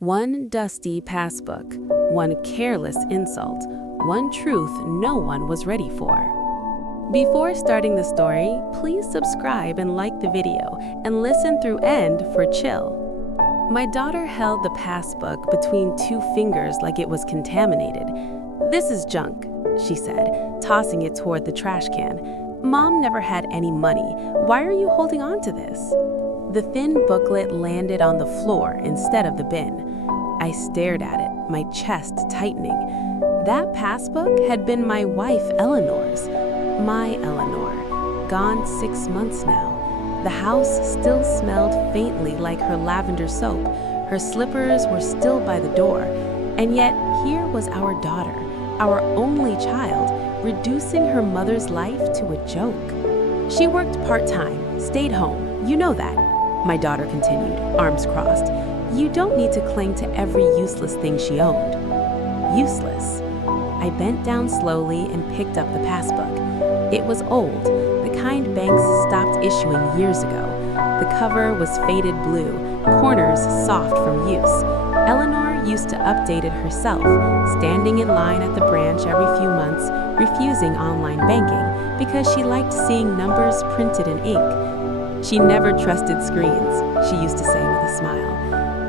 One dusty passbook, one careless insult, one truth no one was ready for. Before starting the story, please subscribe and like the video and listen through end for chill. My daughter held the passbook between two fingers like it was contaminated. "This is junk," she said, tossing it toward the trash can. "Mom never had any money. Why are you holding on to this?" The thin booklet landed on the floor instead of the bin. I stared at it, my chest tightening. That passbook had been my wife Eleanor's. My Eleanor, gone 6 months now. The house still smelled faintly like her lavender soap. Her slippers were still by the door. And yet here was our daughter, our only child, reducing her mother's life to a joke. "She worked part-time, stayed home. You know that," my daughter continued, arms crossed. "You don't need to cling to every useless thing she owned." Useless. I bent down slowly and picked up the passbook. It was old, the kind banks stopped issuing years ago. The cover was faded blue, corners soft from use. Eleanor used to update it herself, standing in line at the branch every few months, refusing online banking because she liked seeing numbers printed in ink. She never trusted screens, she used to say with a smile.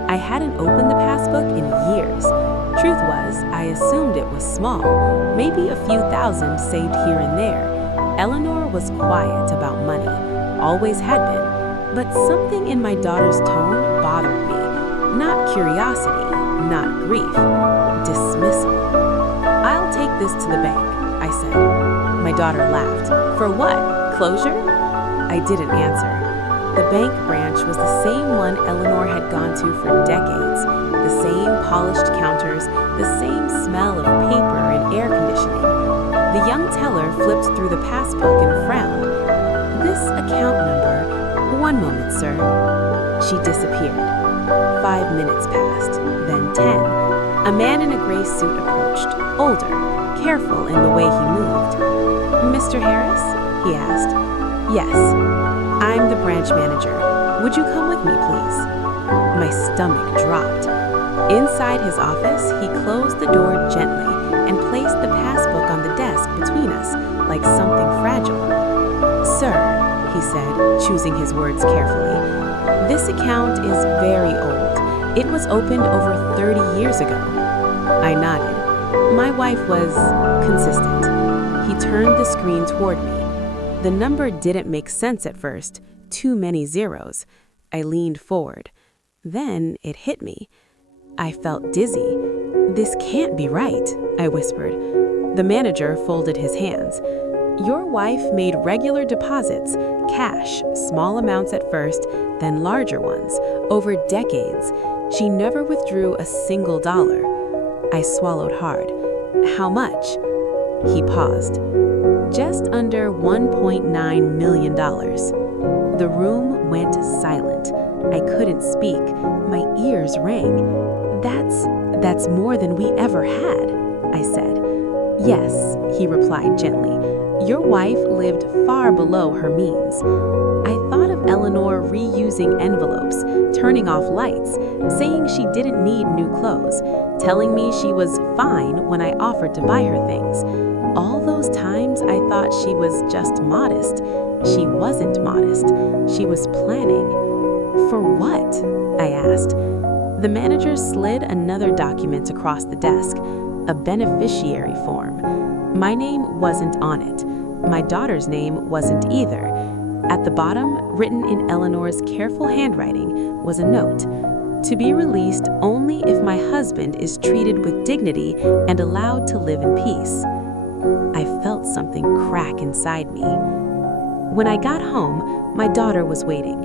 I hadn't opened the passbook in years. Truth was, I assumed it was small, maybe a few thousand saved here and there. Eleanor was quiet about money, always had been, but something in my daughter's tone bothered me. Not curiosity, not grief, dismissal. "I'll take this to the bank," I said. My daughter laughed. "For what? Closure?" I didn't answer. The bank branch was the same one Eleanor had gone to for decades. The same polished counters, the same smell of paper and air conditioning. The young teller flipped through the passbook and frowned. "This account number—" "One moment, sir." She disappeared. 5 minutes passed, then 10. A man in a gray suit approached, older, careful in the way he moved. "Mr. Harris?" he asked. "Yes. I'm the branch manager. Would you come with me, please?" My stomach dropped. Inside his office, he closed the door gently and placed the passbook on the desk between us, like something fragile. "Sir," he said, choosing his words carefully, "this account is very old. It was opened over 30 years ago." I nodded. My wife was consistent. He turned the screen toward me. The number didn't make sense at first. Too many zeros. I leaned forward. Then it hit me. I felt dizzy. "This can't be right," I whispered. The manager folded his hands. "Your wife made regular deposits, cash, small amounts at first, then larger ones, over decades. She never withdrew a single dollar." I swallowed hard. "How much?" He paused. "Just under $1.9 million. The room went silent. I couldn't speak. My ears rang. That's more than we ever had," I said. "Yes," he replied gently. "Your wife lived far below her means." I thought of Eleanor reusing envelopes, turning off lights, saying she didn't need new clothes, telling me she was fine when I offered to buy her things. All those times I thought she was just modest. She wasn't modest. She was planning. "For what?" I asked. The manager slid another document across the desk, a beneficiary form. My name wasn't on it. My daughter's name wasn't either. At the bottom, written in Eleanor's careful handwriting, was a note: "To be released only if my husband is treated with dignity and allowed to live in peace." I felt something crack inside me. When I got home, my daughter was waiting.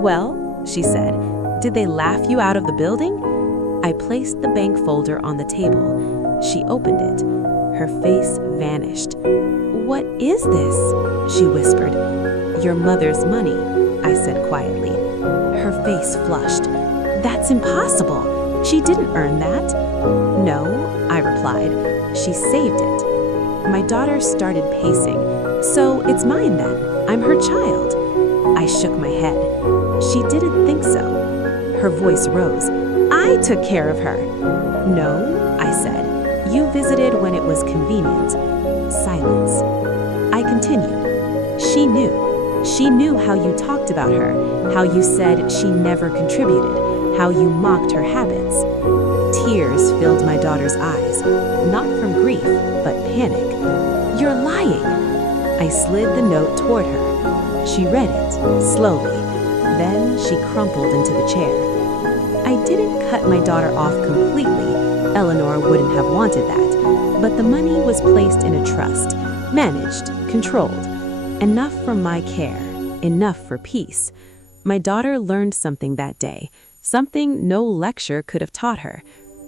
"Well," she said, "did they laugh you out of the building?" I placed the bank folder on the table. She opened it. Her face vanished. "What is this?" she whispered. "Your mother's money," I said quietly. Her face flushed. "That's impossible. She didn't earn that." "No," I replied. "She saved it." My daughter started pacing. "So it's mine then. I'm her child." I shook my head. She didn't think so. Her voice rose. I took care of her." "No," I said. "You visited when it was convenient." Silence. I continued. "She knew. She knew how you talked about her, how you said she never contributed, how you mocked her habits." Tears filled my daughter's eyes, not from grief, but panic. "You're lying." I slid the note toward her. She read it, slowly. Then she crumpled into the chair. I didn't cut my daughter off completely. Eleanor wouldn't have wanted that. But the money was placed in a trust, managed, controlled. Enough for my care, enough for peace. My daughter learned something that day, something no lecture could have taught her.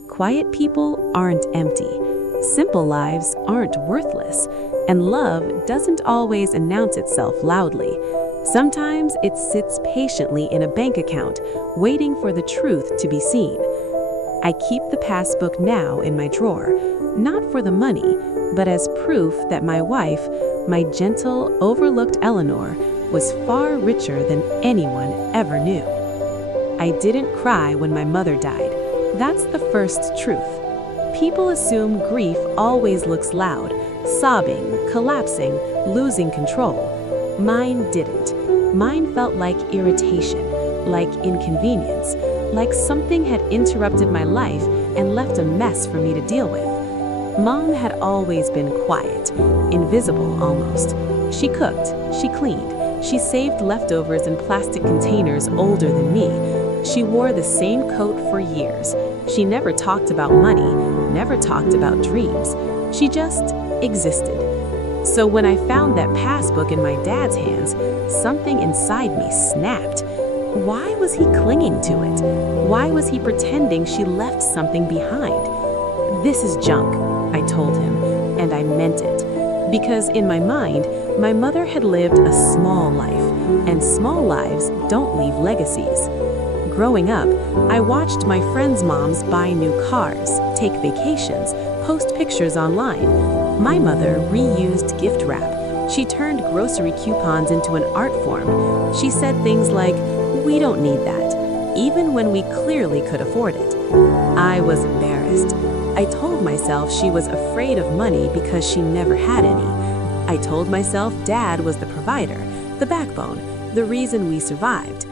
Quiet people aren't empty. Simple lives aren't worthless. And love doesn't always announce itself loudly. Sometimes it sits patiently in a bank account, waiting for the truth to be seen. I keep the passbook now in my drawer, not for the money, but as proof that my wife, my gentle, overlooked Eleanor, was far richer than anyone ever knew. I didn't cry when my mother died. That's the first truth. People assume grief always looks loud, sobbing, collapsing, losing control. Mine didn't. Mine felt like irritation, like inconvenience, like something had interrupted my life and left a mess for me to deal with. Mom had always been quiet, invisible almost. She cooked, she cleaned, she saved leftovers in plastic containers older than me. She wore the same coat for years. She never talked about money, never talked about dreams. She just existed. So when I found that passbook in my dad's hands, something inside me snapped. Why was he clinging to it? Why was he pretending she left something behind? "This is junk," I told him, and I meant it. Because in my mind, my mother had lived a small life, and small lives don't leave legacies. Growing up, I watched my friends' moms buy new cars, take vacations, post pictures online. My mother reused gift wrap. She turned grocery coupons into an art form. She said things like, "We don't need that," even when we clearly could afford it. I was embarrassed. I told myself she was afraid of money because she never had any. I told myself Dad was the provider, the backbone, the reason we survived.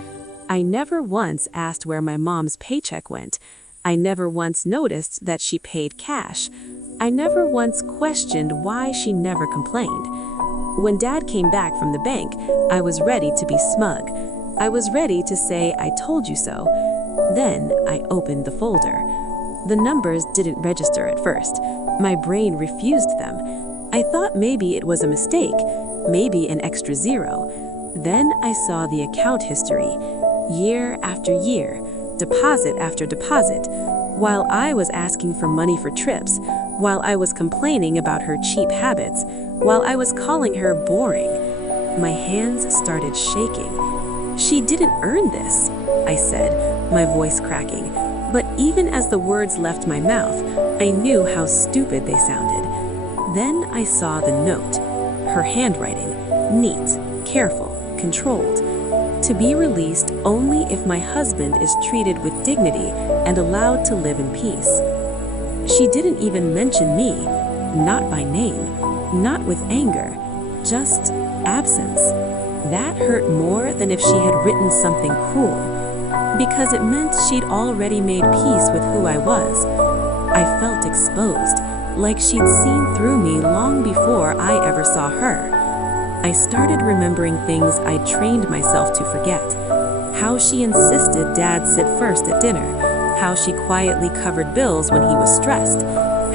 I never once asked where my mom's paycheck went. I never once noticed that she paid cash. I never once questioned why she never complained. When Dad came back from the bank, I was ready to be smug. I was ready to say, "I told you so." Then I opened the folder. The numbers didn't register at first. My brain refused them. I thought maybe it was a mistake, maybe an extra zero. Then I saw the account history. Year after year, deposit after deposit, while I was asking for money for trips, while I was complaining about her cheap habits, while I was calling her boring. My hands started shaking. "She didn't earn this," I said, my voice cracking. But even as the words left my mouth, I knew how stupid they sounded. Then I saw the note, her handwriting, neat, careful, controlled. To be released only if my husband is treated with dignity and allowed to live in peace. She didn't even mention me, not by name, not with anger, just absence. That hurt more than if she had written something cruel, because it meant she'd already made peace with who I was. I felt exposed, like she'd seen through me long before I ever saw her. I started remembering things I'd trained myself to forget. How she insisted Dad sit first at dinner. How she quietly covered bills when he was stressed.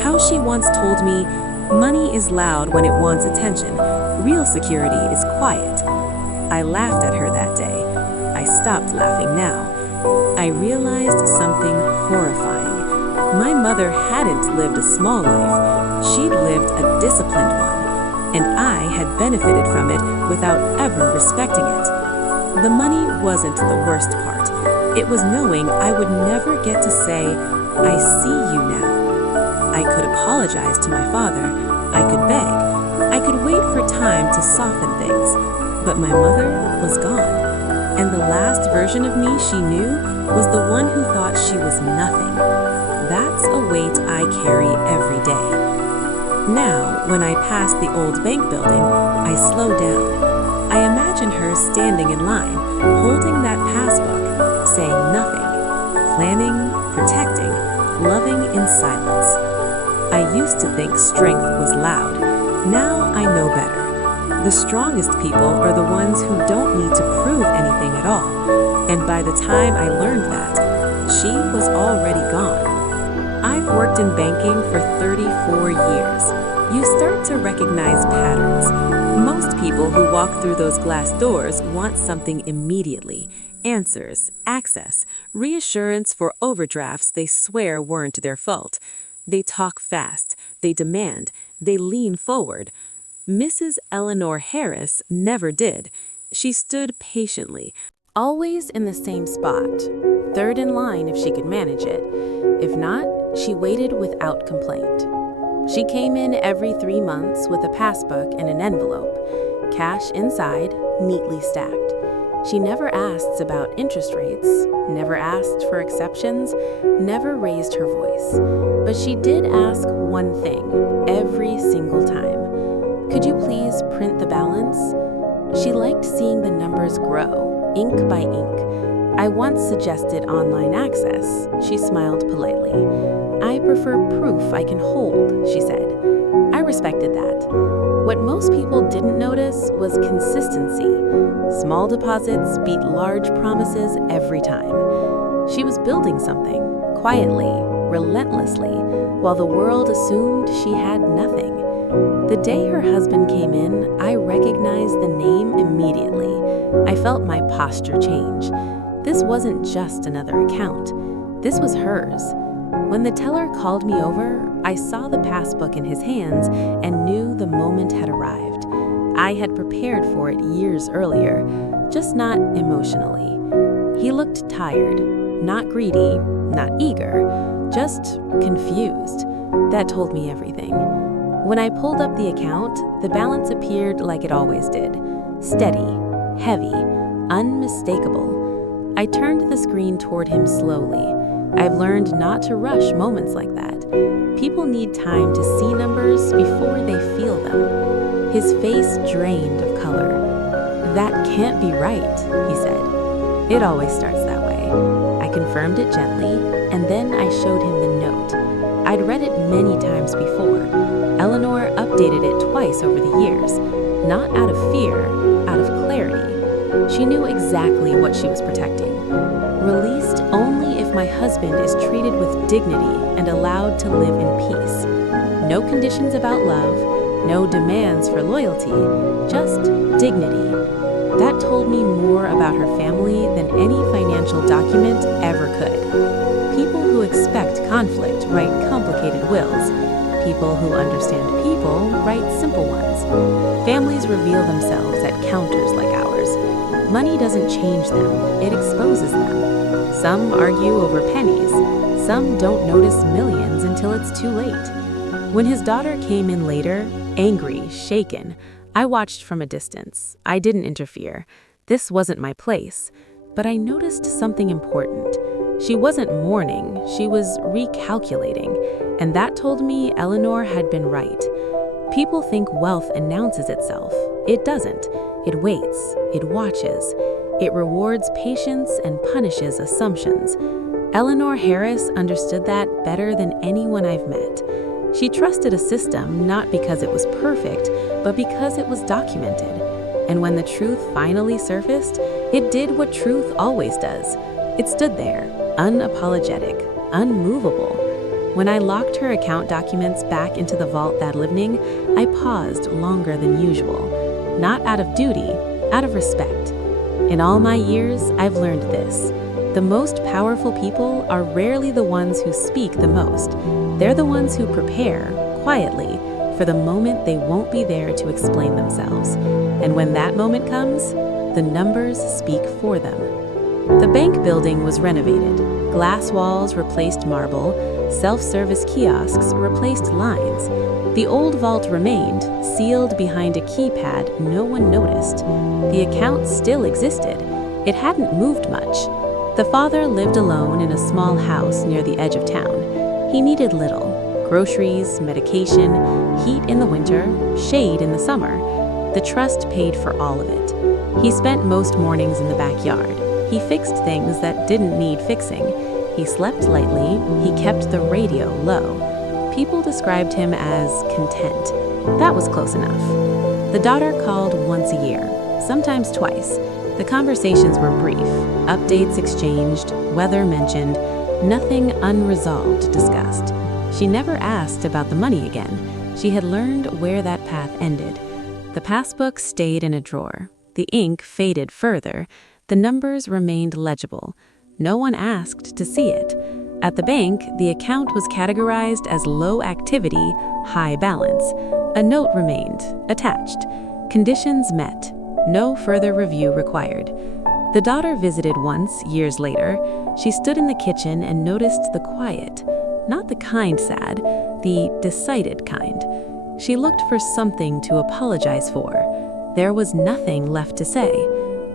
How she once told me, "Money is loud when it wants attention. Real security is quiet." I laughed at her that day. I stopped laughing now. I realized something horrifying. My mother hadn't lived a small life. She'd lived a disciplined one. And I had benefited from it without ever respecting it. The money wasn't the worst part. It was knowing I would never get to say, "I see you now." I could apologize to my father. I could beg. I could wait for time to soften things. But my mother was gone. And the last version of me she knew was the one who thought she was nothing. That's a weight I carry every day. Now, when I pass the old bank building, I slow down. I imagine her standing in line, holding that passbook, saying nothing, planning, protecting, loving in silence. I used to think strength was loud. Now I know better. The strongest people are the ones who don't need to prove anything at all. And by the time I learned that, she was already gone. I've worked in banking for 34 years. You start to recognize patterns. Most people who walk through those glass doors want something immediately. Answers, access, reassurance for overdrafts they swear weren't their fault. They talk fast, they demand, they lean forward. Mrs. Eleanor Harris never did. She stood patiently, always in the same spot, third in line if she could manage it. If not, she waited without complaint. She came in every 3 months with a passbook and an envelope, cash inside, neatly stacked. She never asked about interest rates, never asked for exceptions, never raised her voice. But she did ask one thing every single time. Could you please print the balance? She liked seeing the numbers grow, ink by ink. I once suggested online access. She smiled politely. I prefer proof I can hold, she said. I respected that. What most people didn't notice was consistency. Small deposits beat large promises every time. She was building something, quietly, relentlessly, while the world assumed she had nothing. The day her husband came in, I recognized the name immediately. I felt my posture change. This wasn't just another account. This was hers. When the teller called me over, I saw the passbook in his hands and knew the moment had arrived. I had prepared for it years earlier, just not emotionally. He looked tired, not greedy, not eager, just confused. That told me everything. When I pulled up the account, the balance appeared like it always did. Steady, heavy, unmistakable. I turned the screen toward him slowly. I've learned not to rush moments like that. People need time to see numbers before they feel them. His face drained of color. That can't be right, he said. It always starts that way. I confirmed it gently, and then I showed him the note. I'd read it many times before. Eleanor updated it twice over the years, not out of fear, out of clarity. She knew exactly what she was protecting. Released only if my husband is treated with dignity and allowed to live in peace. No conditions about love, no demands for loyalty, just dignity. That told me more about her family than any financial document ever could. People who expect conflict write complicated wills. People who understand people write simple ones. Families reveal themselves at counters like ours. Money doesn't change them, it exposes them. Some argue over pennies. Some don't notice millions until it's too late. When his daughter came in later, angry, shaken, I watched from a distance. I didn't interfere. This wasn't my place. But I noticed something important. She wasn't mourning, she was recalculating, and that told me Eleanor had been right. People think wealth announces itself. It doesn't. It waits, it watches. It rewards patience and punishes assumptions. Eleanor Harris understood that better than anyone I've met. She trusted a system not because it was perfect, but because it was documented. And when the truth finally surfaced, it did what truth always does. It stood there, unapologetic, unmovable. When I locked her account documents back into the vault that evening, I paused longer than usual. Not out of duty, out of respect. In all my years, I've learned this. The most powerful people are rarely the ones who speak the most. They're the ones who prepare, quietly, for the moment they won't be there to explain themselves. And when that moment comes, the numbers speak for them. The bank building was renovated. Glass walls replaced marble, self-service kiosks replaced lines. The old vault remained, sealed behind a keypad no one noticed. The account still existed. It hadn't moved much. The father lived alone in a small house near the edge of town. He needed little: groceries, medication, heat in the winter, shade in the summer. The trust paid for all of it. He spent most mornings in the backyard. He fixed things that didn't need fixing. He slept lightly. He kept the radio low. People described him as content. That was close enough. The daughter called once a year, sometimes twice. The conversations were brief, updates exchanged, weather mentioned, nothing unresolved discussed. She never asked about the money again. She had learned where that path ended. The passbook stayed in a drawer. The ink faded further. The numbers remained legible. No one asked to see it. At the bank, the account was categorized as low activity, high balance. A note remained, attached. Conditions met. No further review required. The daughter visited once, years later. She stood in the kitchen and noticed the quiet. Not the kind sad, the decided kind. She looked for something to apologize for. There was nothing left to say.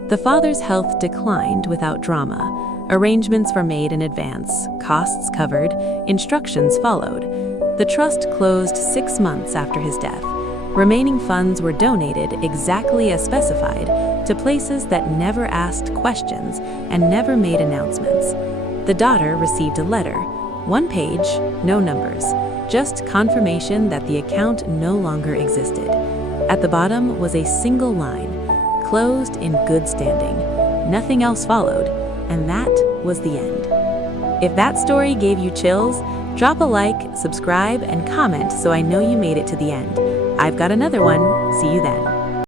The father's health declined without drama. Arrangements were made in advance, costs covered, instructions followed. The trust closed 6 months after his death. Remaining funds were donated exactly as specified to places that never asked questions and never made announcements. The daughter received a letter, 1 page, no numbers, just confirmation that the account no longer existed. At the bottom was a single line, closed in good standing. Nothing else followed, and that was the end. If that story gave you chills, drop a like, subscribe, and comment so I know you made it to the end. I've got another one. See you then.